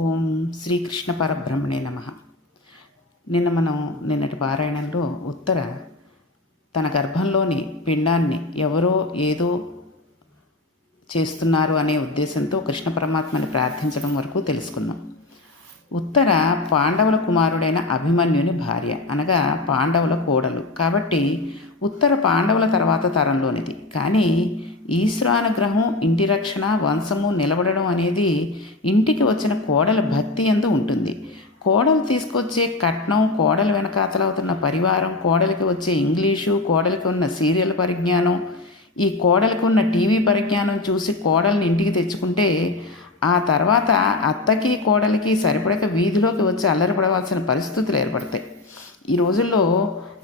ఓం శ్రీకృష్ణ పరబ్రహ్మణే నమ. నిన్నటి పారాయణంలో ఉత్తర తన గర్భంలోని పిండాన్ని ఎవరో ఏదో చేస్తున్నారు అనే ఉద్దేశంతో కృష్ణ పరమాత్మని ప్రార్థించడం వరకు తెలుసుకున్నాం. ఉత్తర పాండవుల కుమారుడైన అభిమన్యుని భార్య, అనగా పాండవుల కోడలు. కాబట్టి ఉత్తర పాండవుల తర్వాత తరంలోనిది. కానీ ఈశ్వరానుగ్రహం, ఇంటి రక్షణ, వంశము నిలబడడం అనేది ఇంటికి వచ్చిన కోడల భక్తి యందు ఉంటుంది. కోడలు తీసుకొచ్చే కట్నం, కోడలు వెనకాతలవుతున్న పరివారం, కోడలికి వచ్చే ఇంగ్లీషు, కోడలికి ఉన్న సీరియల్ పరిజ్ఞానం, ఈ కోడలికి ఉన్న టీవీ పరిజ్ఞానం చూసి కోడల్ని ఇంటికి తెచ్చుకుంటే ఆ తర్వాత అత్తకి కోడలికి సరిపడక వీధిలోకి వచ్చి అల్లరిపడవలసిన పరిస్థితులు ఏర్పడతాయి. ఈ రోజుల్లో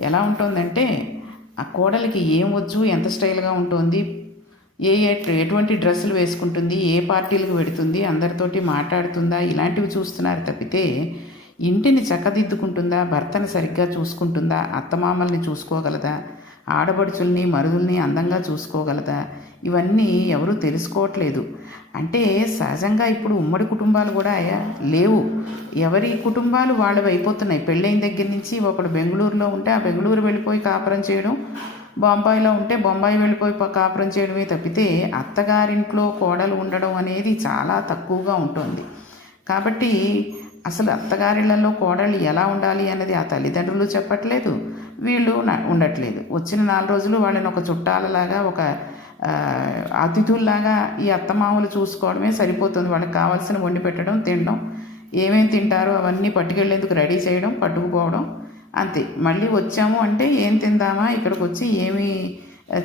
ఎలా ఉంటుందంటే ఆ కోడలికి ఏం వచ్చు, ఎంత స్టైల్గా ఉంటుంది, ఎటువంటి డ్రెస్సులు వేసుకుంటుంది, ఏ పార్టీలకు పెడుతుంది, అందరితోటి మాట్లాడుతుందా, ఇలాంటివి చూస్తున్నారు తప్పితే ఇంటిని చక్కదిద్దుకుంటుందా, భర్తను సరిగ్గా చూసుకుంటుందా, అత్తమామల్ని చూసుకోగలదా, ఆడపడుచుల్ని మరుదుల్ని అందంగా చూసుకోగలదా, ఇవన్నీ ఎవరూ తెలుసుకోవట్లేదు. అంటే సహజంగా ఇప్పుడు ఉమ్మడి కుటుంబాలు కూడా లేవు. ఎవరి కుటుంబాలు వాళ్ళవి అయిపోతున్నాయి. పెళ్ళైన దగ్గర నుంచి ఒకడు బెంగళూరులో ఉంటే ఆ బెంగళూరు వెళ్ళిపోయి కాపురం చేయడం, బొంబాయిలో ఉంటే బొంబాయి వెళ్ళిపోయి కాపురం చేయడమే తప్పితే అత్తగారింట్లో కోడలు ఉండడం అనేది చాలా తక్కువగా ఉంటుంది. కాబట్టి అసలు అత్తగారిళ్లలో కోడళ్ళు ఎలా ఉండాలి అన్నది ఆ తల్లిదండ్రులు చెప్పట్లేదు, వీళ్ళు ఉండట్లేదు. వచ్చిన 4 రోజులు వాళ్ళని ఒక చుట్టాలలాగా, ఒక అతిథుల్లాగా ఈ అత్తమామలు చూసుకోవడమే సరిపోతుంది. వాళ్ళకి కావాల్సిన వండి పెట్టడం, తినడం, ఏమేమి తింటారో అవన్నీ పట్టుకెళ్ళేందుకు రెడీ చేయడం, పట్టుకుపోవడం, అంతే. మళ్ళీ వచ్చాము అంటే ఏం తిందామా, ఇక్కడికి వచ్చి ఏమి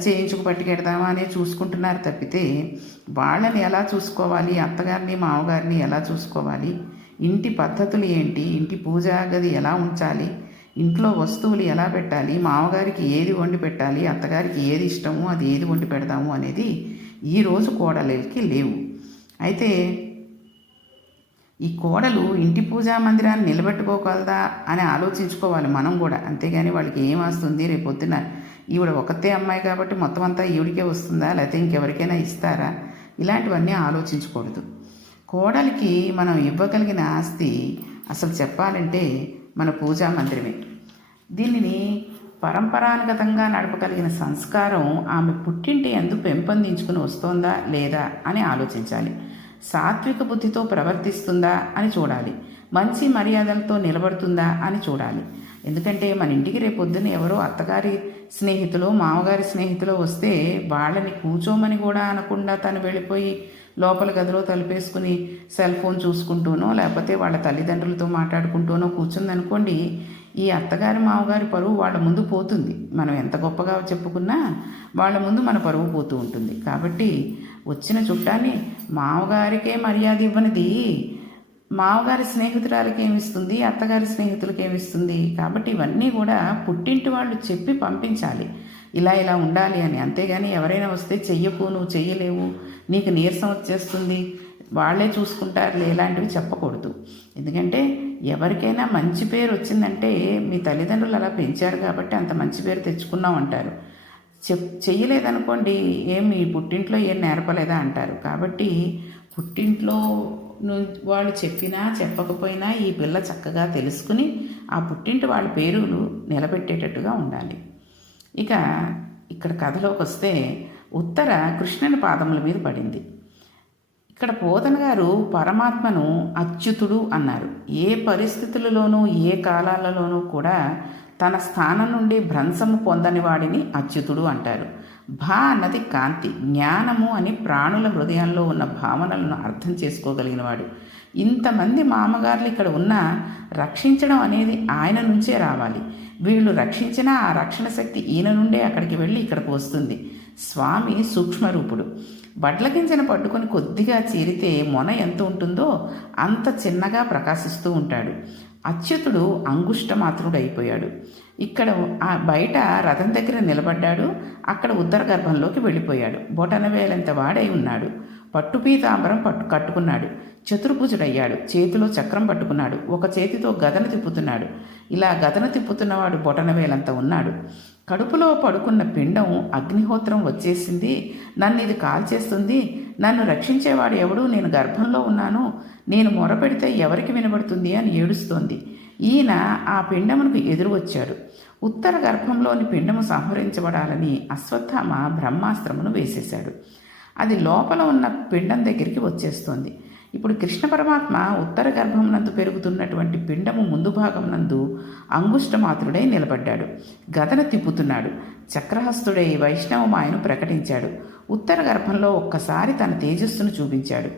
చేయించుకు పట్టుకెడదామా అని చూసుకుంటున్నారు తప్పితే వాళ్ళని ఎలా చూసుకోవాలి, అత్తగారిని మామగారిని ఎలా చూసుకోవాలి, ఇంటి పద్ధతులు ఏంటి, ఇంటి పూజా గది ఎలా ఉంచాలి, ఇంట్లో వస్తువులు ఎలా పెట్టాలి, మామగారికి ఏది వండి పెట్టాలి, అత్తగారికి ఏది ఇష్టమో అది ఏది వండి పెడదాము అనేది ఈరోజు కోడలికి లేవు. అయితే ఈ కోడలు ఇంటి పూజా మందిరాన్ని నిలబెట్టుకోగలదా అని ఆలోచించుకోవాలి మనం కూడా. అంతేగాని వాళ్ళకి ఏం వస్తుంది, రేపొద్దున ఈవిడ ఒకతే అమ్మాయి కాబట్టి మొత్తం అంతా ఈవిడికే వస్తుందా, లేకపోతే ఇంకెవరికైనా ఇస్తారా, ఇలాంటివన్నీ ఆలోచించకూడదు. కోడలికి మనం ఇవ్వగలిగిన ఆస్తి అసలు చెప్పాలంటే మన పూజా మందిరమే. దీనిని పరంపరానుగతంగా నడపగలిగిన సంస్కారం ఆమె పుట్టింటి యందు పెంపొందించుకుని వస్తోందా లేదా అని ఆలోచించాలి. సాత్విక బుద్ధితో ప్రవర్తిస్తుందా అని చూడాలి. మంచి మర్యాదలతో నిలబడుతుందా అని చూడాలి. ఎందుకంటే మన ఇంటికి రేపొద్దున ఎవరో అత్తగారి స్నేహితులు, మామగారి స్నేహితులు వస్తే వాళ్ళని కూర్చోమని కూడా అనకుండా తను వెళ్ళిపోయి లోపల గదిలో తలుపేసుకుని సెల్ ఫోన్ చూసుకుంటూనో లేకపోతే వాళ్ళ తల్లిదండ్రులతో మాట్లాడుకుంటూనో కూర్చుందనుకోండి, ఈ అత్తగారి మామగారి పరువు వాళ్ళ ముందు పోతుంది. మనం ఎంత గొప్పగా చెప్పుకున్నా వాళ్ళ ముందు మన పరువు పోతూ ఉంటుంది. కాబట్టి వచ్చిన చుట్టాన్ని మామగారికే మర్యాద ఇవ్వనిది మామగారి స్నేహితురాలకి ఏమిస్తుంది, అత్తగారి స్నేహితులకి ఏమిస్తుంది. కాబట్టి ఇవన్నీ కూడా పుట్టింటి వాళ్ళు చెప్పి పంపించాలి, ఇలా ఇలా ఉండాలి అని. అంతేగాని ఎవరైనా వస్తే చెయ్యకు, నువ్వు చెయ్యలేవు, నీకు నీరసం వచ్చేస్తుంది, వాళ్ళే చూసుకుంటారు, ఇలాంటివి చెప్పకూడదు. ఎందుకంటే ఎవరికైనా మంచి పేరు వచ్చిందంటే మీ తల్లిదండ్రులు అలా పెంచారు కాబట్టి అంత మంచి పేరు తెచ్చుకున్నాం అంటారు. చెయ్యలేదనుకోండి, మీ పుట్టింట్లో ఏం నేర్పలేదా అంటారు. కాబట్టి పుట్టింట్లో వాళ్ళు చెప్పినా చెప్పకపోయినా ఈ పిల్ల చక్కగా తెలుసుకుని ఆ పుట్టింటి వాళ్ళ పేరును నిలబెట్టేటట్టుగా ఉండాలి. ఇక ఇక్కడ కథలోకి వస్తే ఉత్తర కృష్ణుని పాదముల మీద పడింది. ఇక్కడ పోతన గారు పరమాత్మను అచ్యుతుడు అన్నారు. ఏ పరిస్థితులలోనూ ఏ కాలాలలోనూ కూడా తన స్థానం నుండి భ్రంశము పొందని వాడిని అచ్యుతుడు అంటారు. భా అన్నది కాంతి, జ్ఞానము అని ప్రాణుల హృదయాల్లో ఉన్న భావనలను అర్థం చేసుకోగలిగిన వాడు. ఇంతమంది మామగారులు ఇక్కడ ఉన్నా రక్షించడం అనేది ఆయన నుంచే రావాలి. వీళ్ళు రక్షించినా ఆ రక్షణ శక్తి ఈయన నుండే అక్కడికి వెళ్ళి ఇక్కడికి వస్తుంది. స్వామి సూక్ష్మరూపుడు. బడ్లగింజను పట్టుకొని కొద్దిగా చీరితే మొన ఎంత ఉంటుందో అంత చిన్నగా ప్రకాశిస్తూ ఉంటాడు. అచ్యుతుడు అంగుష్ట మాత్రుడు అయిపోయాడు. ఇక్కడ బయట రథం దగ్గర నిలబడ్డాడు, అక్కడ ఉత్తర గర్భంలోకి వెళ్ళిపోయాడు. బొటనవేలంత వాడై ఉన్నాడు. పట్టుపీతాంబరం కట్టుకున్నాడు. చతుర్భుజుడయ్యాడు. చేతిలో చక్రం పట్టుకున్నాడు. ఒక చేతితో గదను తిప్పుతున్నాడు. ఇలా గదను తిప్పుతున్నవాడు బొటనవేలంత ఉన్నాడు. కడుపులో పడుకున్న పిండం అగ్నిహోత్రం వచ్చేసింది, నన్ను ఇది కాల్చేస్తుంది, నన్ను రక్షించేవాడు ఎవడు, నేను గర్భంలో ఉన్నాను, నేను మొరపెడితే ఎవరికి వినబడుతుంది అని ఏడుస్తోంది. ఈయన ఆ పిండమునకు ఎదురు వచ్చాడు. ఉత్తర గర్భంలోని పిండము సంహరించబడాలని అశ్వత్థామ బ్రహ్మాస్త్రమును వేసేశాడు. అది లోపల ఉన్న పిండం దగ్గరికి వచ్చేస్తోంది. ఇప్పుడు కృష్ణ పరమాత్మ ఉత్తర గర్భం నందు పెరుగుతున్నటువంటి పిండము ముందు భాగం నందు అంగుష్టమాత్రుడై నిలబడ్డాడు. గదను తిప్పుతున్నాడు. చక్రహస్తుడై వైష్ణవమాయను ప్రకటించాడు. ఉత్తర గర్భంలో ఒక్కసారి తన తేజస్సును చూపించాడు.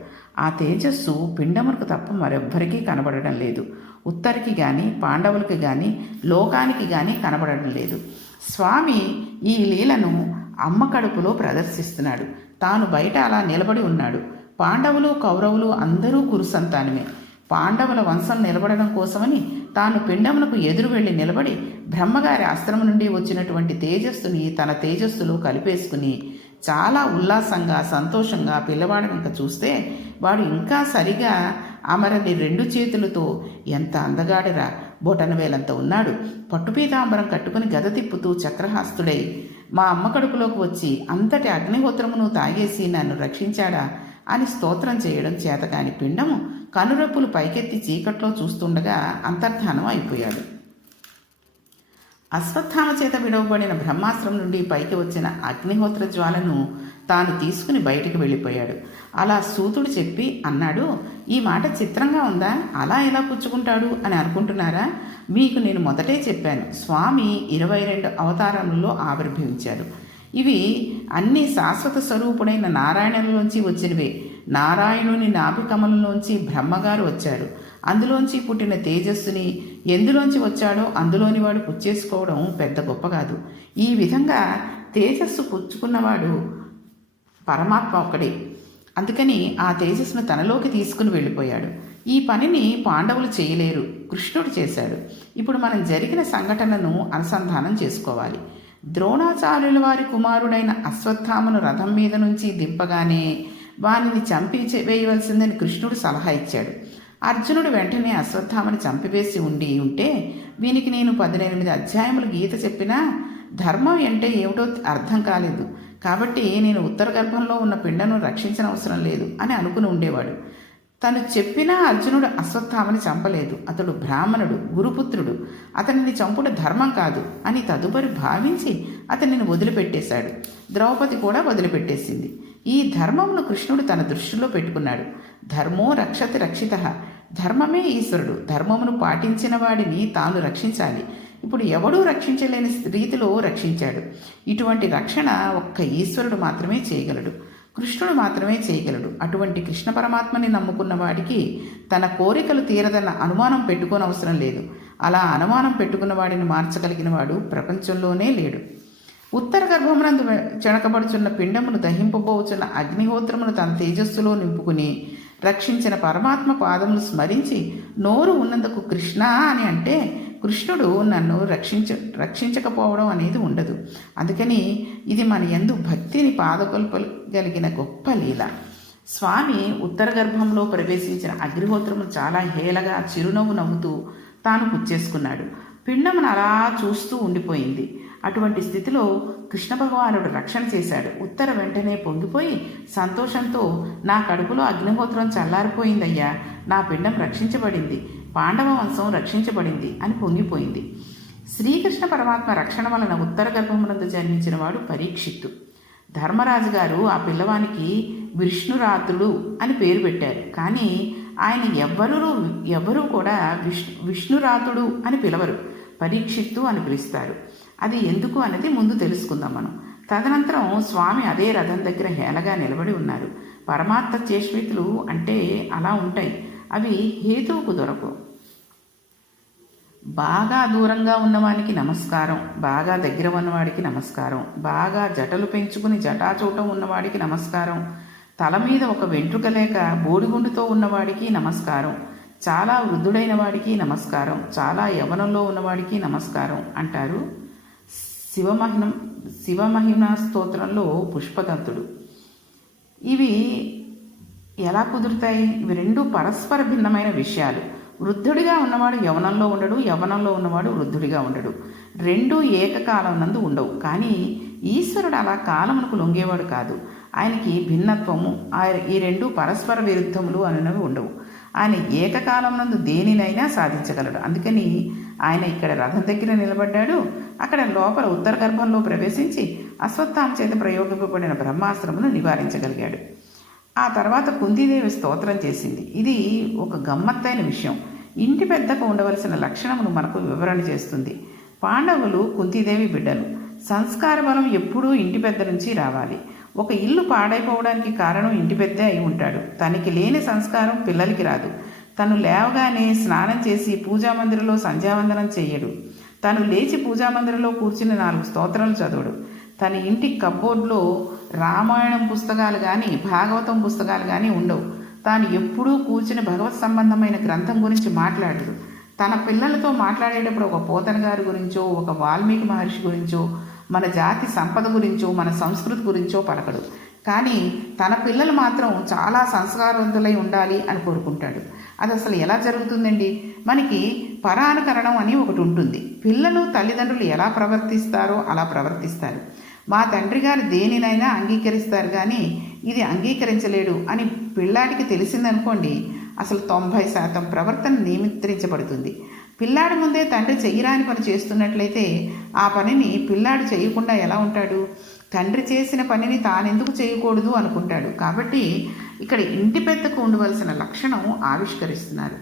ఆ తేజస్సు పిండమునకు తప్ప మరెవ్వరికీ కనబడడం లేదు. ఉత్తరికి కానీ, పాండవులకి కానీ, లోకానికి కానీ కనబడడం లేదు. స్వామి ఈ లీలను అమ్మ కడుపులో ప్రదర్శిస్తున్నాడు. తాను బయట అలా నిలబడి ఉన్నాడు. పాండవులు, కౌరవులు అందరూ కురు సంతానమే. పాండవుల వంశం నిలబడడం కోసమని తాను పిండమునకు ఎదురు వెళ్ళి నిలబడి బ్రహ్మగారి అస్త్రము నుండి వచ్చినటువంటి తేజస్సుని తన తేజస్సులో కలిపేసుకుని చాలా ఉల్లాసంగా, సంతోషంగా పిల్లవాడిని ఇంకా చూస్తే వాడు ఇంకా సరిగా అమరని 2 చేతులతో ఎంత అందగాడిరా, బొటనవేలంత ఉన్నాడు. పట్టుపీతాంబరం కట్టుకుని గద తిప్పుతూ చక్రహస్తుడై మా అమ్మ కడుపులోకి వచ్చి అంతటి అగ్నిహోత్రమును తాగేసి నన్ను రక్షించాడా అని స్తోత్రం చేయడం చేతకాని పిండము కనురెప్పులు పైకెత్తి చీకట్లో చూస్తుండగా అంతర్ధానం అయిపోయాడు. అశ్వత్థామ చేత విడవబడిన బ్రహ్మాస్త్రం నుండి పైకి వచ్చిన అగ్నిహోత్ర జ్వాలను తాను తీసుకుని బయటికి వెళ్ళిపోయాడు. అలా సూతుడు చెప్పి అన్నాడు, ఈ మాట చిత్రంగా ఉందా, అలా ఎలా పుచ్చుకుంటాడు అని అనుకుంటున్నారా? మీకు నేను మొదటే చెప్పాను, స్వామి 22 అవతారములలో ఆవిర్భవించారు. ఇవి అన్ని శాశ్వత స్వరూపుడైన నారాయణులోంచి వచ్చినవే. నారాయణుని నాభికమలంలోంచి బ్రహ్మగారు వచ్చారు. అందులోంచి పుట్టిన తేజస్సుని ఎందులోంచి వచ్చాడో అందులోని వాడు పుచ్చేసుకోవడం పెద్ద గొప్ప కాదు. ఈ విధంగా తేజస్సు పుచ్చుకున్నవాడు పరమాత్మ ఒక్కడే. అందుకని ఆ తేజస్సును తనలోకి తీసుకుని వెళ్ళిపోయాడు. ఈ పనిని పాండవులు చేయలేరు, కృష్ణుడు చేశాడు. ఇప్పుడు మనం జరిగిన సంఘటనను అనుసంధానం చేసుకోవాలి. ద్రోణాచార్యుల వారి కుమారుడైన అశ్వత్థామను రథం మీద నుంచి దింపగానే వానిని చంపి వేయవలసిందని కృష్ణుడు సలహా ఇచ్చాడు. అర్జునుడు వెంటనే అశ్వత్థామని చంపివేసి ఉంటే వీనికి నేను 18 అధ్యాయములు గీత చెప్పినా ధర్మం అంటే ఏమిటో అర్థం కాలేదు. కాబట్టి నేను ఉత్తర గర్భంలో ఉన్న పిండను రక్షించిన అవసరం లేదు అని అనుకుని ఉండేవాడు. తను చెప్పినా అర్జునుడు అశ్వత్థామని చంపలేదు. అతడు బ్రాహ్మణుడు, గురుపుత్రుడు, అతనిని చంపుట ధర్మం కాదు అని తదుపరి భావించి అతనిని వదిలిపెట్టేశాడు. ద్రౌపది కూడా వదిలిపెట్టేసింది. ఈ ధర్మమును కృష్ణుడు తన దృష్టిలో పెట్టుకున్నాడు. ధర్మో రక్షతి రక్షితః, ధర్మమే ఈశ్వరుడు. ధర్మమును పాటించిన వాడిని తాను రక్షించాలి. ఇప్పుడు ఎవడూ రక్షించలేని రీతిలో రక్షించాడు. ఇటువంటి రక్షణ ఒక్క ఈశ్వరుడు మాత్రమే చేయగలడు, కృష్ణుడు మాత్రమే చేయగలడు. అటువంటి కృష్ణ పరమాత్మని నమ్ముకున్న వాడికి తన కోరికలు తీరదన్న అనుమానం పెట్టుకోనవసరం లేదు. అలా అనుమానం పెట్టుకున్న వాడిని మార్చగలిగిన వాడు ప్రపంచంలోనే లేడు. ఉత్తర గర్భమునందు చెనకబడుచున్న పిండమును దహింపబోచున్న అగ్నిహోత్రమును తన తేజస్సులో నింపుకుని రక్షించిన పరమాత్మ పాదమును స్మరించి నోరు ఉన్నందుకు కృష్ణ అని అంటే కృష్ణుడు నన్ను రక్షించకపోవడం అనేది ఉండదు. అందుకని ఇది మన యందు భక్తిని పాదకొల్పగలిగిన గొప్ప లీల. స్వామి ఉత్తర గర్భంలో ప్రవేశించిన అగ్నిహోత్రము చాలా హేళగా చిరునవ్వు నవ్వుతూ తాను పుచ్చేసుకున్నాడు. పిండమును అలా చూస్తూ ఉండిపోయింది. అటువంటి స్థితిలో కృష్ణ భగవానుడు రక్షణ చేశాడు. ఉత్తర వెంటనే పొంగిపోయి సంతోషంతో నా కడుపులో అగ్నిహోత్రం చల్లారిపోయిందయ్యా, నా పిండం రక్షించబడింది, పాండవ వంశం రక్షించబడింది అని పొంగిపోయింది. శ్రీకృష్ణ పరమాత్మ రక్షణ వలన ఉత్తర గర్భమునందు జన్మించిన వాడు పరీక్షిత్తు. ధర్మరాజు గారు ఆ పిల్లవానికి విష్ణురాతుడు అని పేరు పెట్టారు. కానీ ఆయన ఎవ్వరూ కూడా విష్ణురాతుడు అని పిలవరు, పరీక్షిత్తు అని పిలుస్తారు. అది ఎందుకు అనేది ముందు తెలుసుకుందాం మనం. తదనంతరం స్వామి అదే రథం దగ్గర హేళగా నిలబడి ఉన్నారు. పరమాత్మ చేష్మితులు అంటే అలా ఉంటాయి, అవి హేతువుకు దొరకవు. బాగా దూరంగా ఉన్నవానికి నమస్కారం, బాగా దగ్గర ఉన్నవాడికి నమస్కారం, బాగా జటలు పెంచుకుని జటాచూటం ఉన్నవాడికి నమస్కారం, తల మీద ఒక వెంట్రుక లేక బోడిగుండుతో ఉన్నవాడికి నమస్కారం, చాలా వృద్ధుడైన వాడికి నమస్కారం, చాలా యవనంలో ఉన్నవాడికి నమస్కారం అంటారు శివమహిమ స్తోత్రంలో పుష్పదంతుడు. ఇవి ఎలా కుదురుతాయి? ఇవి రెండు పరస్పర భిన్నమైన విషయాలు. వృద్ధుడిగా ఉన్నవాడు యవనంలో ఉండడు, యవనంలో ఉన్నవాడు వృద్ధుడిగా ఉండడు. రెండూ ఏకకాలం నందు ఉండవు. కానీ ఈశ్వరుడు అలా కాలమునకు లొంగేవాడు కాదు. ఆయనకి భిన్నత్వము, ఈ రెండు పరస్పర విరుద్ధములు అనేవి ఉండవు. ఆయన ఏకకాలం నందు దేనినైనా సాధించగలడు. అందుకని ఆయన ఇక్కడ రథం దగ్గర నిలబడ్డాడు. అక్కడ లోపల ఉత్తర గర్భంలో ప్రవేశించి అశ్వత్థామ చేత ప్రయోగింపబడిన బ్రహ్మాస్త్రమును నివారించగలిగాడు. ఆ తర్వాత కుంతీదేవి స్తోత్రం చేసింది. ఇది ఒక గమ్మత్తైన విషయం. ఇంటి పెద్దకు ఉండవలసిన లక్షణమును మనకు వివరణ చేస్తుంది. పాండవులు కుంతీదేవి బిడ్డలు. సంస్కార బలం ఎప్పుడూ ఇంటి పెద్ద నుంచి రావాలి. ఒక ఇల్లు పాడైపోవడానికి కారణం ఇంటి పెద్దే అయి ఉంటాడు. తనకి లేని సంస్కారం పిల్లలకి రాదు. తను లేవగానే స్నానం చేసి పూజామందిరంలో సంధ్యావందనం చెయ్యడు. తను లేచి పూజామందిరంలో కూర్చుని 4 స్తోత్రాలు చదవడు. తన ఇంటి కబ్బోర్డ్లో రామాయణం పుస్తకాలు కానీ భాగవతం పుస్తకాలు కానీ ఉండవు. తాను ఎప్పుడూ కూర్చుని భగవత్ సంబంధమైన గ్రంథం గురించి మాట్లాడడు. తన పిల్లలతో మాట్లాడేటప్పుడు ఒక పోతన గారి గురించో, ఒక వాల్మీకి మహర్షి గురించో, మన జాతి సంపద గురించో, మన సంస్కృతి గురించో పలకడు. కానీ తన పిల్లలు మాత్రం చాలా సంస్కారవంతులై ఉండాలి అని కోరుకుంటాడు. అది అసలు ఎలా జరుగుతుందండి? మనకి పరానుకరణం అని ఒకటి ఉంటుంది. పిల్లలు తల్లిదండ్రులు ఎలా ప్రవర్తిస్తారో అలా ప్రవర్తిస్తారు. మా తండ్రి గారు దేనినైనా అంగీకరిస్తారు, కానీ ఇది అంగీకరించలేడు అని పిల్లాడికి తెలిసిందనుకోండి, అసలు 90% ప్రవర్తన నియంత్రించబడుతుంది. పిల్లాడి ముందే తండ్రి చెయ్యరాని పని చేస్తున్నట్లయితే ఆ పనిని పిల్లాడు చేయకుండా ఎలా ఉంటాడు? తండ్రి చేసిన పనిని తానెందుకు చేయకూడదు అనుకుంటాడు. కాబట్టి ఇక్కడ ఇంటి పెద్దకు ఉండవలసిన లక్షణం ఆవిష్కరిస్తున్నారు.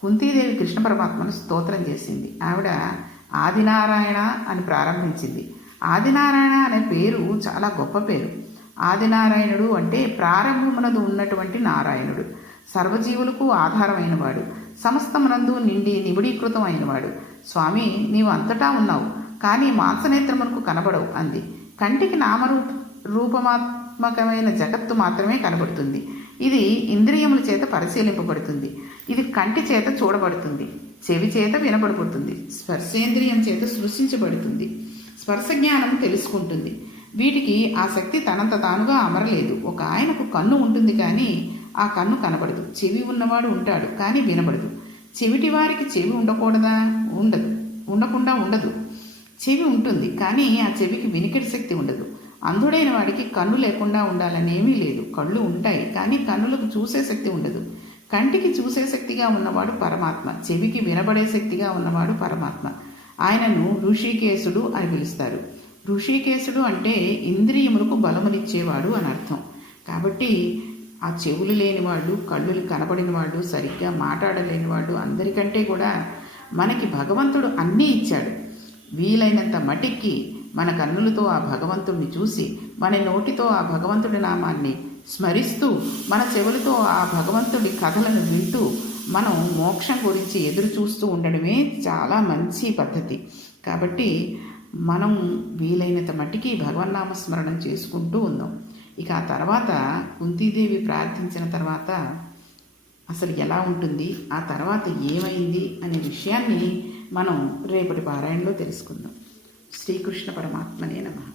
కుంతీదేవి కృష్ణ పరమాత్మను స్తోత్రం చేసింది. ఆవిడ ఆదినారాయణ అని ప్రారంభించింది. ఆదినారాయణ అనే పేరు చాలా గొప్ప పేరు. ఆదినారాయణుడు అంటే ప్రారంభమునదు ఉన్నటువంటి నారాయణుడు, సర్వజీవులకు ఆధారమైనవాడు, సమస్తమునందు నిండి నిబిడీకృతం అయినవాడు. స్వామి, నీవు అంతటా ఉన్నావు, కానీ మాంసనేత్రమునకు కనబడవు అంది. కంటికి రూపమాత్మకమైన జగత్తు మాత్రమే కనబడుతుంది. ఇది ఇంద్రియముల చేత పరిశీలింపబడుతుంది. ఇది కంటి చేత చూడబడుతుంది, చెవి చేత వినబడుతుంది, స్పర్శేంద్రియం చేత సృష్టించబడుతుంది, స్పర్శ జ్ఞానం తెలుసుకుంటుంది. వీటికి ఆ శక్తి తనంత తానుగా అమరలేదు. ఒక ఆయనకు కన్ను ఉంటుంది, కానీ ఆ కన్ను కనబడదు. చెవి ఉన్నవాడు ఉంటాడు, కానీ వినబడదు. చెవిటి వారికి చెవి ఉండకూడదా? ఉండకుండా ఉండదు. చెవి ఉంటుంది, కానీ ఆ చెవికి వినికిడి శక్తి ఉండదు. అంధుడైన వాడికి కన్ను లేకుండా ఉండాలనేమీ లేదు. కళ్ళు ఉంటాయి, కానీ కన్నులకు చూసే శక్తి ఉండదు. కంటికి చూసే శక్తిగా ఉన్నవాడు పరమాత్మ, చెవికి వినబడే శక్తిగా ఉన్నవాడు పరమాత్మ. ఆయనను ఋషికేశుడు అని పిలుస్తారు. ఋషికేశుడు అంటే ఇంద్రియములకు బలమునిచ్చేవాడు అని అర్థం. కాబట్టి ఆ చెవులు లేనివాడు, కళ్ళు కనబడిన వాడు, సరిగ్గా మాట్లాడలేని వాడు, అందరికంటే కూడా మనకి భగవంతుడు అన్నీ ఇచ్చాడు. వీలైనంత మటికి మన కన్నులతో ఆ భగవంతుడిని చూసి, మన నోటితో ఆ భగవంతుడి నామాన్ని స్మరిస్తూ, మన చెవులతో ఆ భగవంతుడి కథలను వింటూ మనం మోక్షం గురించి ఎదురు చూస్తూ ఉండడమే చాలా మంచి పద్ధతి. కాబట్టి మనం వీలైనంత మట్టికి భగవన్నామస్మరణం చేసుకుంటూ ఉందాం. ఇక ఆ తర్వాత కుంతీదేవి ప్రార్థించిన తర్వాత అసలు ఎలా ఉంటుంది, ఆ తర్వాత ఏమైంది అనే విషయాన్ని మనం రేపటి పారాయణలో తెలుసుకుందాం. శ్రీకృష్ణ పరమాత్మనే నమః.